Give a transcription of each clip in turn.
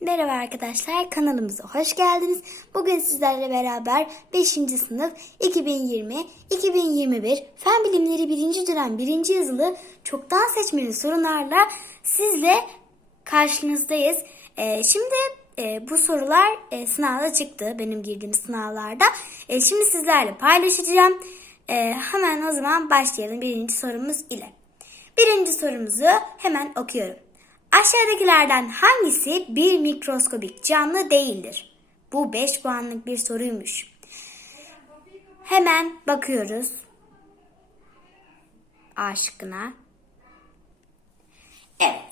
Merhaba arkadaşlar kanalımıza hoş geldiniz. Bugün sizlerle beraber 5. sınıf 2020-2021 Fen Bilimleri 1. dönem 1. yazılı çoktan seçmeli sorularla sizle karşınızdayız. Ee, şimdi e, bu sorular e, sınavda çıktı benim girdiğim sınavlarda. E, şimdi sizlerle paylaşacağım. E, hemen o zaman başlayalım birinci sorumuz ile. Birinci sorumuzu hemen okuyorum. Aşağıdakilerden hangisi bir mikroskobik canlı değildir? Bu 5 puanlık bir soruymuş. Hemen bakıyoruz. A şıkkına. Evet.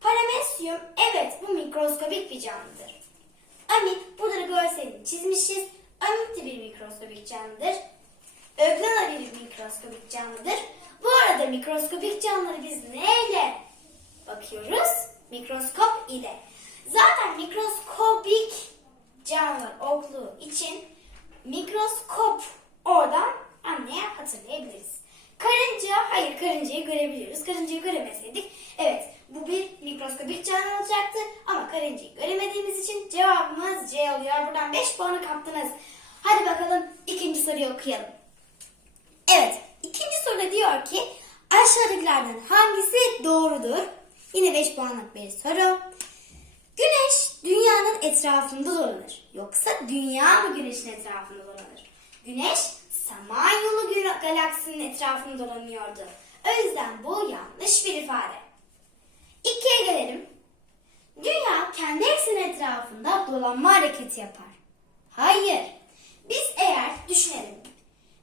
Paramesyum evet bu mikroskobik bir canlıdır. Amit burada görselini çizmişiz. Amit de bir mikroskobik canlıdır. Öglana bir mikroskobik canlıdır. Bu arada mikroskobik canlıları biz neyle bakıyoruz? Mikroskop ile. Zaten mikroskobik canlılar olduğu için mikroskop oradan anlaya hatırlayabiliriz. Karınca, hayır karıncayı görebiliyoruz. Karıncayı göremeseydik, evet bu bir mikroskobik canlı olacaktı. Ama karıncayı göremediğimiz için cevabımız C oluyor. Buradan 5 puanı kaptınız. Hadi bakalım ikinci soruyu okuyalım. Evet, ikinci soru diyor ki aşağıdakilerden hangisi doğrudur? Yine 5 puanlık bir soru. Güneş dünyanın etrafında dolanır. Yoksa dünya mı güneşin etrafında dolanır? Güneş Samanyolu galaksinin etrafında dolanıyordu. O yüzden bu yanlış bir ifade. İkiye gelelim. Dünya kendi ekseni etrafında dolanma hareketi yapar. Hayır. Biz eğer düşünelim.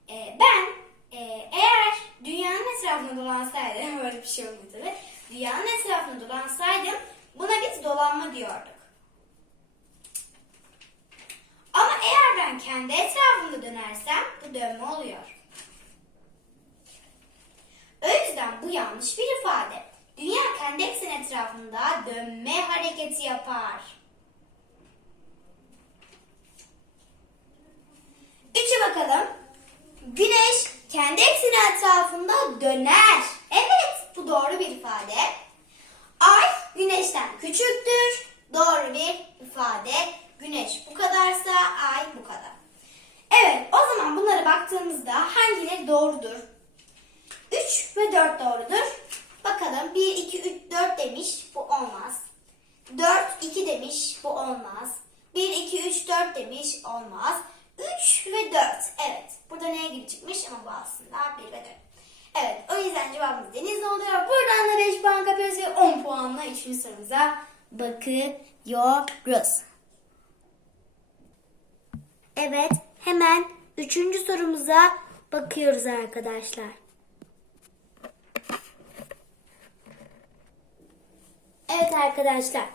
Ee, ben e, eğer dünyanın etrafında dolansaydım, böyle bir şey olmuyor tabii. Dünyanın etrafında dolansaydım buna biz dolanma diyorduk. Ama eğer ben kendi etrafımda dönersem bu dönme oluyor. O yüzden bu yanlış bir ifade. Dünya kendi ekseni etrafında dönme hareketi yapar. Üçe bakalım. Güneş kendi ekseni etrafında döner. Evet, bu doğru bir ifade. Ay güneşten küçüktür. Doğru bir ifade. Güneş bu kadarsa ay bu kadar. Evet, o zaman bunlara baktığımızda hangileri doğrudur? 3 ve 4 doğrudur. Bakalım 1, 2, 3, 4 demiş. Bu olmaz. 4, 2 demiş. Bu olmaz. 1, 2, 3, 4 demiş. Olmaz. 3 ve 4. Evet. Burada neye gibi çıkmış ama bu aslında 1 ve 4. Evet. O yüzden cevabımız deniz oluyor. Buradan da 5 puan kapıyoruz ve 10 puanla 3. sorumuza bakıyoruz. Evet. Hemen 3. sorumuza bakıyoruz arkadaşlar. Evet arkadaşlar.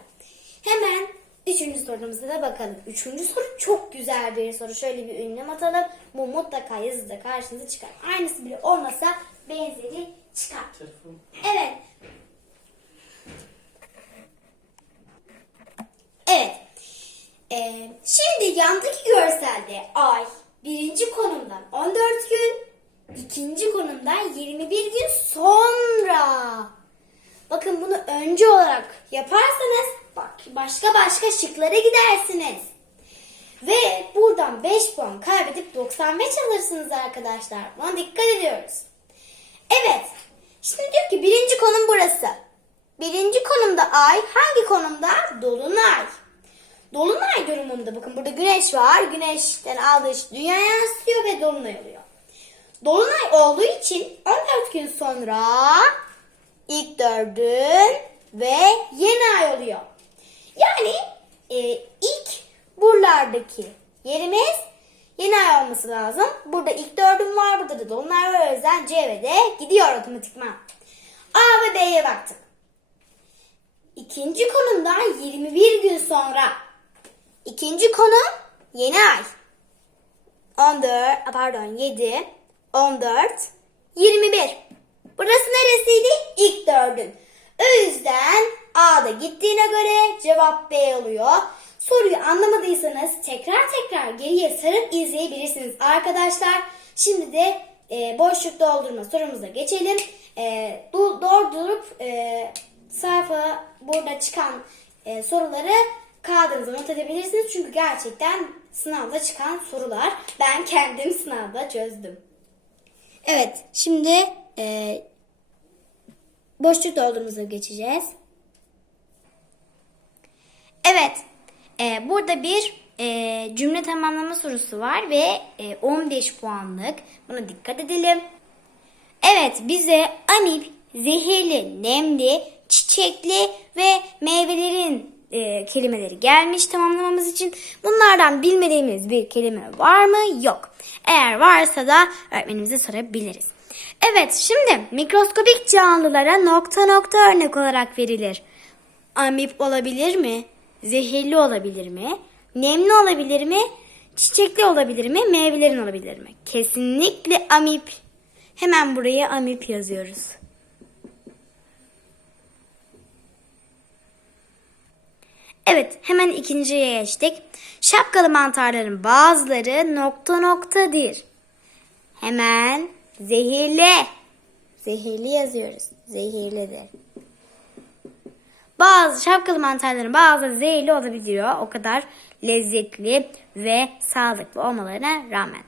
Hemen üçüncü sorumuza da bakalım. Üçüncü soru çok güzel bir soru. Şöyle bir ünlem atalım. Bu mutlaka yazıda karşınıza çıkar. Aynısı bile olmasa benzeri çıkar. Evet. Evet. Ee, şimdi yandaki görselde ay birinci konumdan 14 gün, ikinci konumdan 21 gün sonra. Bakın bunu önce olarak yaparsanız bak başka başka şıklara gidersiniz. Ve buradan 5 puan kaybedip 95 alırsınız arkadaşlar. Buna dikkat ediyoruz. Evet. Şimdi diyor ki birinci konum burası. Birinci konumda ay hangi konumda? Dolunay. Dolunay durumunda bakın burada güneş var. Güneşten aldığı ışık dünyaya yansıyor ve dolunay oluyor. Dolunay olduğu için 14 gün sonra ilk dördün ve yeni ay oluyor. Yani e, ilk buralardaki yerimiz yeni ay olması lazım. Burada ilk dördüm var, burada da dolunay var. O yüzden C ve D gidiyor otomatikman. A ve B'ye baktık. İkinci konumdan 21 gün sonra. İkinci konum yeni ay. 14, pardon 7, 14, 21. Burası neresiydi? İlk dördün. O yüzden A'da gittiğine göre cevap B oluyor. Soruyu anlamadıysanız tekrar tekrar geriye sarıp izleyebilirsiniz arkadaşlar. Şimdi de e, boşluk doldurma sorumuza geçelim. E, do- doldurup e, sayfa burada çıkan e, soruları kağıdınıza not edebilirsiniz. Çünkü gerçekten sınavda çıkan sorular. Ben kendim sınavda çözdüm. Evet, şimdi e, boşluk doldurumuza geçeceğiz. Evet, e, burada bir e, cümle tamamlama sorusu var ve e, 15 puanlık. Buna dikkat edelim. Evet, bize amip, zehirli, nemli, çiçekli ve meyvelerin e, kelimeleri gelmiş tamamlamamız için. Bunlardan bilmediğimiz bir kelime var mı? Yok. Eğer varsa da öğretmenimize sorabiliriz. Evet, şimdi mikroskobik canlılara nokta nokta örnek olarak verilir. Amip olabilir mi? Zehirli olabilir mi? Nemli olabilir mi? Çiçekli olabilir mi? Meyvelerin olabilir mi? Kesinlikle amip. Hemen buraya amip yazıyoruz. Evet, hemen ikinciye geçtik. Şapkalı mantarların bazıları nokta noktadır. Hemen zehirli. Zehirli yazıyoruz. Zehirlidir. Bazı şapkalı mantarların bazıları zehirli olabiliyor. O kadar lezzetli ve sağlıklı olmalarına rağmen.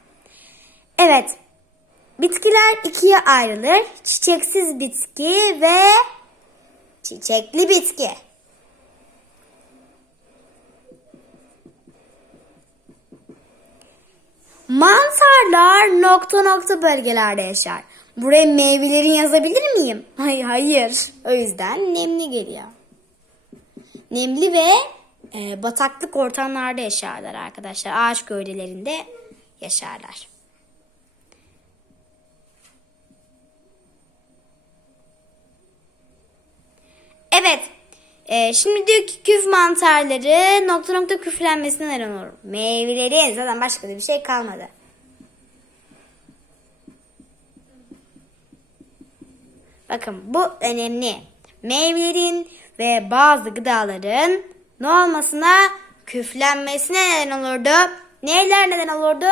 Evet. Bitkiler ikiye ayrılır. Çiçeksiz bitki ve çiçekli bitki. Mantarlar nokta nokta bölgelerde yaşar. Buraya meyvelerin yazabilir miyim? Hayır, hayır. O yüzden nemli geliyor. Nemli ve e, bataklık ortamlarda yaşarlar arkadaşlar. Ağaç gövdelerinde yaşarlar. Evet. E, şimdi diyor ki küf mantarları nokta nokta küflenmesine neden olur. Meyvelerin zaten başka da bir şey kalmadı. Bakın bu önemli. Meyvelerin ve bazı gıdaların ne olmasına küflenmesine neden olurdu. Neler neden olurdu?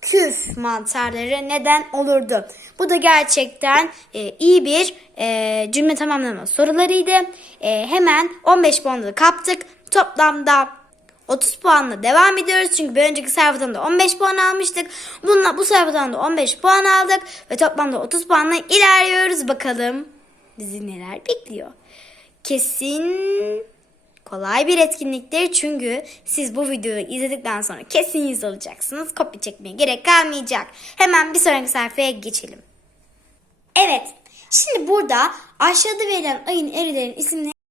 Küf mantarları neden olurdu. Bu da gerçekten e, iyi bir e, cümle tamamlama sorularıydı. E, hemen 15 puanı da kaptık. Toplamda 30 puanla devam ediyoruz. Çünkü bir önceki sayfadan da 15 puan almıştık. Bununla bu sayfadan da 15 puan aldık. Ve toplamda 30 puanla ilerliyoruz. Bakalım bizi neler bekliyor. Kesin kolay bir etkinliktir. Çünkü siz bu videoyu izledikten sonra kesin yüz alacaksınız. Kopya çekmeye gerek kalmayacak. Hemen bir sonraki sayfaya geçelim. Evet. Şimdi burada aşağıda verilen ayın erilerin isimleri